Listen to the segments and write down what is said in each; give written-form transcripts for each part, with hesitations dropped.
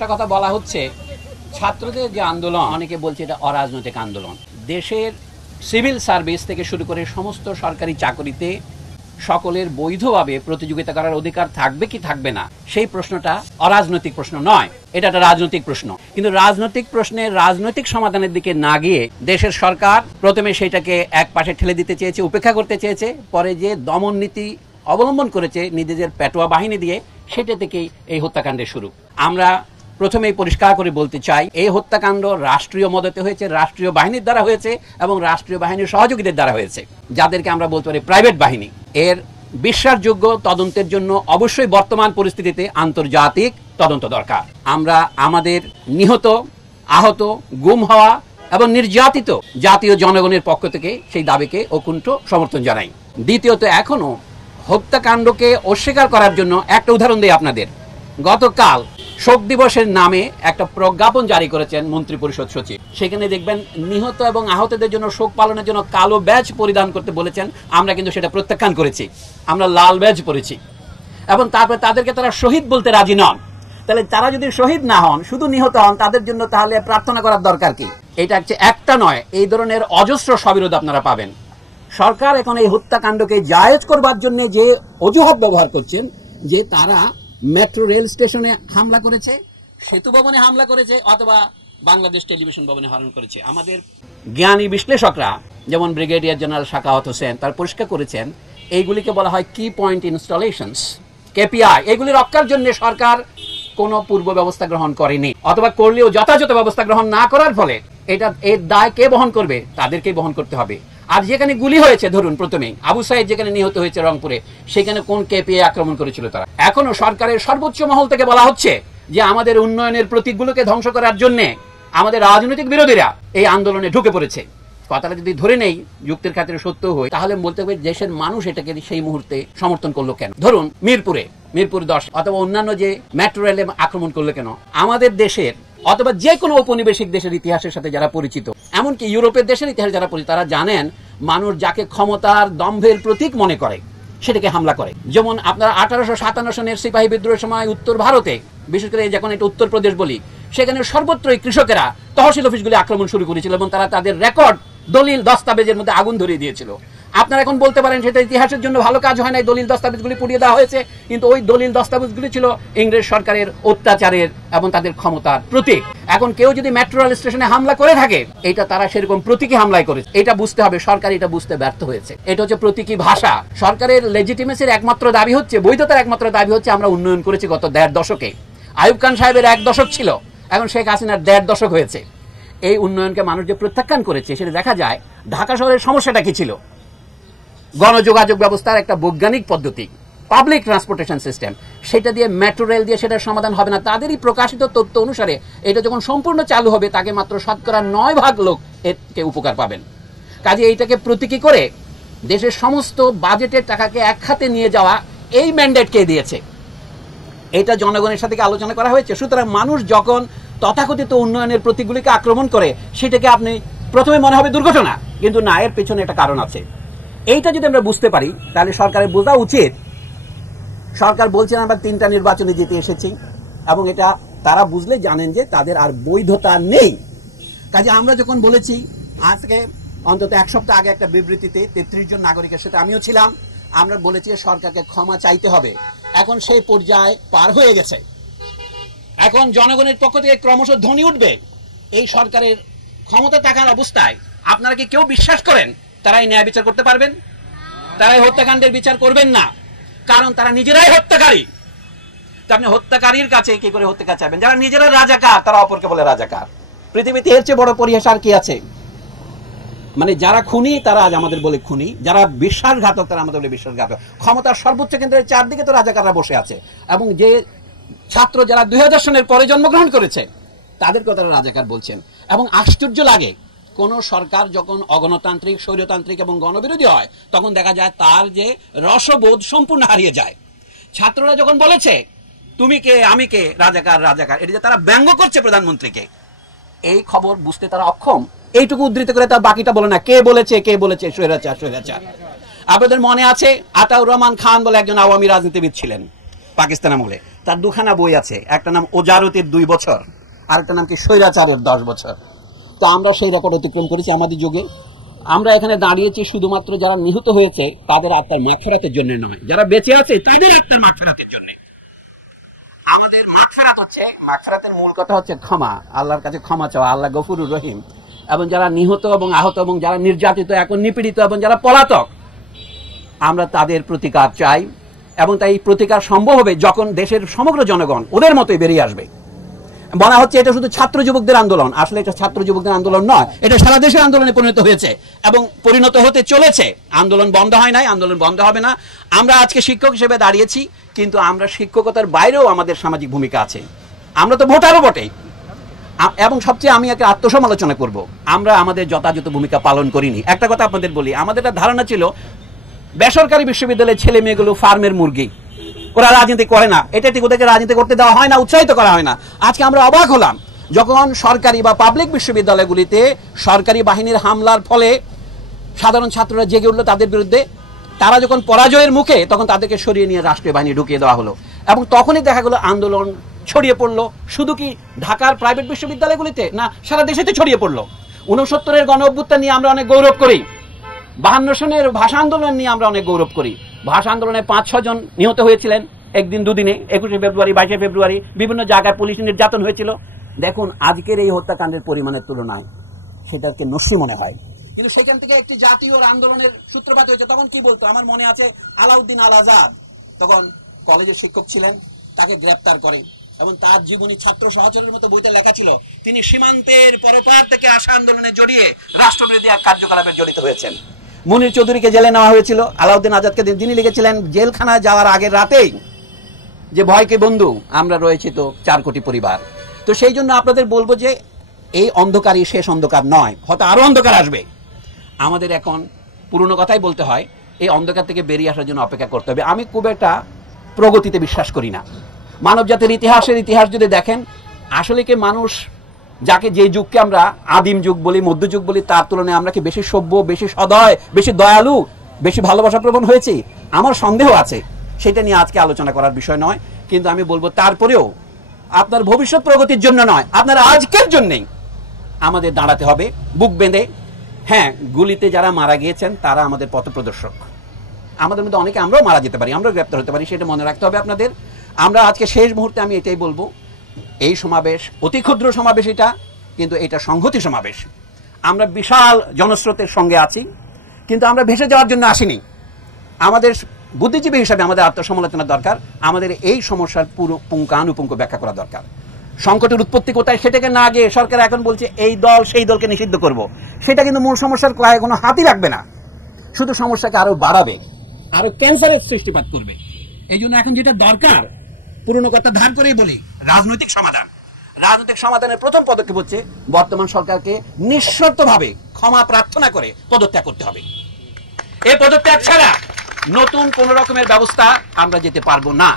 একটা কথা বলা হচ্ছে ছাত্রদের যে আন্দোলন, অনেকে বলছে এটা অরাজনৈতিক আন্দোলন। দেশের সিভিল সার্ভিস থেকে শুরু করে সমস্ত সরকারি চাকরিতে সকলের বৈধভাবে প্রতিযোগিতা করার অধিকার থাকবে কি থাকবে না, সেই প্রশ্নটা অরাজনৈতিক প্রশ্ন নয়, এটা একটা রাজনৈতিক প্রশ্ন। কিন্তু রাজনৈতিক প্রশ্নের রাজনৈতিক সমাধানের দিকে না গিয়ে দেশের সরকার প্রথমে সেটাকে এক পাশে ঠেলে দিতে চেয়েছে, উপেক্ষা করতে চেয়েছে, পরে যে দমন নীতি অবলম্বন করেছে নিজেদের পেটোয়া বাহিনী দিয়ে, সেটা থেকেই এই হত্যাকাণ্ডের শুরু। আমরা প্রথমেই পরিষ্কার করে বলতে চাই, এই হত্যাকাণ্ড রাষ্ট্রীয় মদতে হয়েছে, রাষ্ট্রীয় বাহিনীর দ্বারা হয়েছে এবং রাষ্ট্রীয় বাহিনীর সহযোগীদের দ্বারা হয়েছে, যাদেরকে আমরা বলতে পারি প্রাইভেট বাহিনী। এর বিশ্বাসযোগ্য তদন্তের জন্য অবশ্যই বর্তমান পরিস্থিতিতে আন্তর্জাতিক তদন্ত দরকার। আমরা আমাদের নিহত, আহত, গুম হওয়া এবং নির্যাতিত জাতীয় জনগণের পক্ষ থেকে সেই দাবিকে অকুণ্ঠ সমর্থন জানাই। দ্বিতীয়ত, এখনো হত্যাকাণ্ডকে অস্বীকার করার জন্য একটা উদাহরণ দিই আপনাদের। গতকাল শোক দিবসের নামে একটা প্রজ্ঞাপন জারি করেছেন মন্ত্রী পরিষদ সচিব। সেখানে দেখবেন নিহত এবং আহতদের জন্য শোক পালনের জন্য কালো ব্যাজ পরিধান করতে বলেছেন। আমরা কিন্তু সেটা প্রত্যাখ্যান করেছি, আমরা লাল ব্যাজ পরেছি। এবং তারপরে তাদেরকে তারা শহীদ বলতে রাজি নন। তাহলে তারা যদি শহীদ না হন, শুধু নিহত হন, তাদের জন্য তাহলে প্রার্থনা করার দরকার কি? এটা হচ্ছে একটা নয়, এই ধরনের অজস্র সবিরোধ আপনারা পাবেন। সরকার এখন এই হত্যাকাণ্ডকে জায়েজ করবার জন্য যে অজুহাত ব্যবহার করছেন, যে তারা মেট্রো রেল স্টেশনে হামলা করেছে, সেতু ভবনে হামলা করেছে, অথবা বাংলাদেশ টেলিভিশন ভবনে হামলা করেছে। আমাদের জ্ঞানী বিশ্লেষকরা যেমন ব্রিগেডিয়ার জেনারেল শাকাওয়াত হোসেন তার পরিষ্কার করেছেন, এইগুলিকে বলা হয় কি পয়েন্ট ইনস্টলেশনস, কেপিআই। এগুলি রক্ষার জন্য সরকার কোনো পূর্ব ব্যবস্থা গ্রহণ করেনি, অথবা করলেও যথাযথ ব্যবস্থা গ্রহণ না করার ফলে এর দায় কে বহন করবে? তাদেরকেই বহন করতে হবে। আর যেখানে গুলি হয়েছে, ধরুন প্রথমেই আবু সাইদ যেখানে নিহত হয়েছে রংপুরে, সেখানে কোন কেপিআই আক্রমণ করেছিল তারা? এখনো সরকারের সর্বোচ্চ মহল থেকে বলা হচ্ছে যে আমাদের উন্নয়নের প্রতীকগুলোকে ধ্বংস করার জন্য আমাদের রাজনৈতিক বিরোধীরা এই আন্দোলনে ঢুকে পড়েছে। কথাটা যদি ধরে নেই, যুক্তির খাতিরে সত্য হয়, তাহলে বলতে হবে দেশের মানুষ এটাকে সেই মুহূর্তে সমর্থন করলো কেন? ধরুন মিরপুর 10 অথবা অন্যান্য যে মেট্রো রেলে আক্রমণ করলো কেন? আমাদের দেশের অথবা যে কোনো ঔপনিবেশিক দেশের ইতিহাসের সাথে যারা পরিচিত, এমনকি ইউরোপের দেশের ইতিহাস যারা পরিচিত, তারা জানেন মানুষ যাকে ক্ষমতার দম্ভের প্রতীক মনে করে সেটাকে হামলা করে। যেমন আপনারা 1857 সনের সিপাহী বিদ্রোহের সময় উত্তর ভারতে, বিশেষ করে যখন এটা উত্তরপ্রদেশ বলি, সেখানে সর্বত্রই কৃষকেরা তহসিল অফিসগুলি আক্রমণ শুরু করেছিল এবং তারা তাদের রেকর্ড, দলিল, দস্তাবেজের মধ্যে আগুন ধরিয়ে দিয়েছিল। আপনারা এখন বলতে পারেন সেটা ইতিহাসের জন্য ভালো কাজ হয় না, দলিল দস্তাবেজগুলি পুড়িয়ে দেওয়া হয়েছে, কিন্তু ওই দলিল দস্তাবেজগুলি ছিল ইংরেজ সরকারের অত্যাচারের এবং তাদের ক্ষমতার প্রতীক। এখন কেউ যদি মেট্রো রেল স্টেশনে হামলা করে থাকে, এটা তারা সেরকম প্রতীকী হামলায় করেছে। এটা বুঝতে হবে, সরকার এটা বুঝতে ব্যর্থ হয়েছে। এটা হচ্ছে প্রতীকী ভাষা। সরকারের লেজিটিমেসির একমাত্র দাবি হচ্ছে, বৈধতার একমাত্র দাবি হচ্ছে আমরা উন্নয়ন করেছি গত 1.5 দশকে। আইয়ুব খান সাহেবের 1 দশক ছিল, এখন শেখ হাসিনার 1.5 দশক হয়েছে। এই উন্নয়নকে মানুষ যে প্রত্যাখ্যান করেছে, সেটা দেখা যায়। ঢাকা শহরের সমস্যাটা কি ছিল? গণযোগাযোগ ব্যবস্থার একটা বৈজ্ঞানিক পদ্ধতি, পাবলিক ট্রান্সপোর্টেশন সিস্টেম, সেটা দিয়ে মেট্রো রেল দিয়ে সেটার সমাধান হবে না। তাদেরই প্রকাশিত তথ্য অনুসারে এটা যখন সম্পূর্ণ চালু হবে, তাকে মাত্র 9% লোক এতে উপকার পাবেন। কাজে এইটাকে প্রতীকী করে দেশের সমস্ত বাজেটের টাকাকে এক খাতে নিয়ে যাওয়া, এই ম্যান্ডেট কে দিয়েছে? এটা জনগণের সাথে আলোচনা করা হয়েছে। সুতরাং মানুষ যখন তথাকথিত উন্নয়নের প্রতীকগুলিকে আক্রমণ করে, সেটাকে আপনি প্রথমে মনে হবে দুর্ঘটনা, কিন্তু না, এর পেছনে একটা কারণ আছে। এইটা যদি আমরা বুঝতে পারি, তাহলে সরকারের বোঝা উচিত, সরকার বলছেন আমরা 3টা নির্বাচনে জিতে এসেছি, এবং এটা তারা বুঝলে জানেন যে তাদের আর বৈধতা নেই। কাজে আমরা যখন বলেছি, আজকে অন্তত 1 সপ্তাহ আগে একটা বিবৃতিতে 33 জন নাগরিকের সাথে আমিও ছিলাম, আমরা বলেছি সরকারকে ক্ষমা চাইতে হবে। এখন সেই পর্যায়ে পার হয়ে গেছে। এখন জনগণের পক্ষ থেকে ক্রমশ ধ্বনি উঠবে, এই সরকারের ক্ষমতা থাকার অবস্থায় আপনারা কি কেউ বিশ্বাস করেন তারাই ন্যায় বিচার করতে পারবেন? তারাই হত্যাকাণ্ডের বিচার করবেন না, কারণ তারা নিজেরাই হত্যাকারী। তো আপনি হত্যাকারীর কাছে কি করে হত্যা চাইবেন? যারা নিজেরা রাজাকার, তারা অপরকে বলে রাজাকার। পৃথিবীতে এর চেয়ে বড় পরিহাস আর কি আছে? মানে যারা খুনি তারা আজ আমাদের বলে খুনি, যারা বিশ্বাসঘাতক তারা আমাদের বলে বিশ্বাসঘাতক। ক্ষমতার সর্বোচ্চ কেন্দ্রের চারদিকে তো রাজাকাররা বসে আছে, এবং যে ছাত্র যারা 2000 সনের পরে জন্মগ্রহণ করেছে, তাদেরকে তারা রাজাকার বলছেন। এবং আশ্চর্য লাগে, কোন সরকার যখন অগণতান্ত্রিক, স্বৈরতান্ত্রিক এবং গণবিরোধী হয়, তখন দেখা যায় তার যে রসবোধ সম্পূর্ণ হারিয়ে যায়। ছাত্ররা যখন বলেছে তুমি কে আমি কে, রাজাকার রাজাকার, এটা যে তারা ব্যঙ্গ করছে প্রধানমন্ত্রীকে, এই খবর বুঝতে তারা অক্ষম। এইটুকু উদ্ধৃত করে তার বাকিটা বলে না, কে বলেছে স্বৈরাচার স্বৈরাচার। আপনাদের মনে আছে আতাউর রহমান খান বলে একজন আওয়ামী রাজনীতিবিদ ছিলেন পাকিস্তান আমলে, তার দুখানা বই আছে, একটা নাম ওজারতের 2 বছর, আরেকটা নাম কি স্বৈরাচারের 10 বছর। তো আমরা সেই রেকর্ড অতিক্রম করেছি আমাদের যুগে। আমরা এখানে দাঁড়িয়েছি শুধুমাত্র যারা নিহত হয়েছে তাদের আত্মার মাগফিরাতের জন্য নয়, যারা বেঁচে আছে তাদের আত্মার মাগফিরাতের জন্য। আমাদের মাগফিরাত হচ্ছে, মাগফিরাতের মূল কথা হচ্ছে ক্ষমা, আল্লাহর কাছে ক্ষমা চাওয়া, আল্লাহ গফুরুর রহিম। এবং যারা নিহত এবং আহত এবং যারা নির্যাতিত, এখন নিপীড়িত এবং যারা পলাতক, আমরা তাদের প্রতিকার চাই। এবং তাই প্রতিকার সম্ভব হবে যখন দেশের সমগ্র জনগণ ওদের মতোই বেরিয়ে আসবে। বলা হচ্ছে এটা শুধু ছাত্র যুবকদের আন্দোলন, আসলে এটা ছাত্র যুবকদের আন্দোলন নয়, এটা সারা দেশের আন্দোলনে পরিণত হয়েছে এবং পরিণত হতে চলেছে। আন্দোলন বন্ধ হয় নাই, আন্দোলন বন্ধ হবে না। আমরা আজকে শিক্ষক হিসেবে দাঁড়িয়েছি, কিন্তু আমরা শিক্ষকতার বাইরেও আমাদের সামাজিক ভূমিকা আছে। আমরা তো ভোটারও বটে। এবং সবচেয়ে আমি একটা আত্মসমালোচনা করব, আমরা আমাদের যথাযথ ভূমিকা পালন করিনি। একটা কথা আপনাদের বলি, আমাদের একটা ধারণা ছিল বেসরকারি বিশ্ববিদ্যালয়ের ছেলে মেয়েগুলো ফার্মের মুরগি, ওরা রাজনীতি করে না, এটা ঠিক ওদেরকে রাজনীতি করতে দেওয়া হয় না, উৎসাহিত করা হয় না। আজকে আমরা অবাক হলাম যখন সরকারি বা পাবলিক বিশ্ববিদ্যালয়গুলিতে সরকারি বাহিনীর হামলার ফলে সাধারণ ছাত্ররা জেগে উঠলো তাদের বিরুদ্ধে। তারা যখন পরাজয়ের মুখে, তখন তাদেরকে সরিয়ে নিয়ে রাষ্ট্রীয় বাহিনী ঢুকিয়ে দেওয়া হলো এবং তখনই দেখা গেল আন্দোলন ছড়িয়ে পড়লো। শুধু কি ঢাকার প্রাইভেট বিশ্ববিদ্যালয়গুলিতে না, সারা দেশেতে ছড়িয়ে পড়লো। 69-এর গণ অভ্যুত্থান নিয়ে আমরা অনেক গৌরব করি, 52 সনের ভাষা আন্দোলন নিয়ে আমরা অনেক গৌরব করি। ভাষা আন্দোলনে 5-6 জন নিহত হয়েছিলেন একদিন দুদিনে, 21শে ফেব্রুয়ারি 22শে ফেব্রুয়ারি, বিভিন্ন জায়গায় পুলিশ নির্যাতন হয়েছিল। দেখুন আজকের এই হত্যাকাণ্ডের পরিমাণের তুলনায় সেটাকে নস্যি মনে হয়, কিন্তু সেখান থেকে একটি জাতীয় আন্দোলনের সূত্রপাত হয়েছে। তখন কি বলতো, আমার মনে আছে আলাউদ্দিন আল আজাদ তখন কলেজের শিক্ষক ছিলেন, তাকে গ্রেপ্তার করে এবং তার জীবনী ছাত্র সহচরের মতো বইতে লেখা ছিল তিনি সীমান্তের পরপার থেকে আসা আন্দোলনে জড়িয়ে রাষ্ট্রবিরোধী এক কার্যকলাপে জড়িত হয়েছেন। মুনির চৌধুরীকে জেলে নেওয়া হয়েছিল, আলাউদ্দিন আজাদকে তিনি লিখেছিলেন জেলখানায় যাওয়ার আগের রাতেই যে ভয়কে বন্ধু, আমরা রয়েছি তো 4 কোটি পরিবার। তো সেই জন্য আপনাদের বলবো যে এই অন্ধকারই শেষ অন্ধকার নয়, হয়তো আরো অন্ধকার আসবে। আমাদের এখন পুরনো কথাই বলতে হয়, এই অন্ধকার থেকে বেরিয়ে আসার জন্য অপেক্ষা করতে হবে। আমি খুব একটা প্রগতিতে বিশ্বাস করি না। মানব জাতির ইতিহাস যদি দেখেন, আসলে কি মানুষ যাকে যে যুগকে আমরা আদিম যুগ বলি, মধ্যযুগ বলি, তার তুলনায় আমরা কি বেশি সভ্য, বেশি সদয়, বেশি দয়ালু, বেশি ভালোবাসা প্রবণ হয়েছি? আমার সন্দেহ আছে। সেটা নিয়ে আজকে আলোচনা করার বিষয় নয়, কিন্তু আমি বলবো তারপরেও আপনার ভবিষ্যৎ প্রগতির জন্য নয়, আপনার আজকের জন্যই আমাদের দাঁড়াতে হবে বুক বেঁধে। হ্যাঁ, গুলিতে যারা মারা গিয়েছেন তারা আমাদের পথপ্রদর্শক, আমাদের মধ্যে অনেকে আমরাও মারা যেতে পারি, আমরাও গ্রেপ্তার হতে পারি, সেটা মনে রাখতে হবে আপনাদের। আমরা আজকে শেষ মুহূর্তে আমি এটাই বলবো, এই সমাবেশ অতি ক্ষুদ্র সমাবেশ, এটা কিন্তু এটা সংহতি সমাবেশ। আমরা বিশাল জনস্রোতের সঙ্গে আছি, কিন্তু আমরা ভেসে যাওয়ার জন্য আসিনি। আমাদের বুদ্ধিজীবী হিসাবে আমাদের আত্মসমালোচনা দরকার, আমাদের এই সমস্যার পুরো পুঙ্খানুপুঙ্খ ব্যাখ্যা করা দরকার। সংকটের উৎপত্তি কোথায় সেটাকে না গিয়ে সরকার এখন বলছে এই দল সেই দলকে নিষিদ্ধ করব, সেটা কিন্তু মূল সমস্যার কোনো হাতই রাখবে না, শুধু সমস্যাকে আরো বাড়াবে, আরো ক্যান্সারের সৃষ্টিপাত করবে। এই জন্য এখন যেটা দরকার, পুরনো কথা ধার করেই বলি, রাজনৈতিক সমাধান। রাজনৈতিক সমাধানের প্রথম পদক্ষেপ হচ্ছে বর্তমান সরকারকে নিঃশর্তভাবে ক্ষমা প্রার্থনা করে পদত্যাগ করতে হবে। এই পদত্যাগ ছাড়া নতুন কোন রকমের ব্যবস্থা আমরা যেতে পারবো না।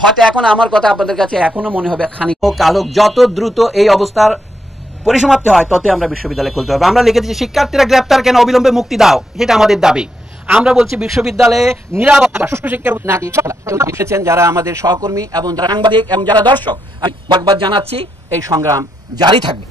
হয়তো এখন আমার কথা আপনাদের কাছে এখনো মনে হবে খানিক কালো, যত দ্রুত এই অবস্থার পরিসমাপ্তি হয় তত আমরা বিশ্ববিদ্যালয় খুলতে পারবো। আমরা লিখে দিচ্ছি শিক্ষার্থীরা গ্রেপ্তার কেন, অবিলম্বে মুক্তি দাও, সেটা আমাদের দাবি। আমরা বলছি বিশ্ববিদ্যালয়ে নিরাপদ শিক্ষা নাকি এসেছেন যারা আমাদের সহকর্মী এবং যারা সাংবাদিক এবং যারা দর্শক, আমি বারবার জানাচ্ছি এই সংগ্রাম জারি থাকবে।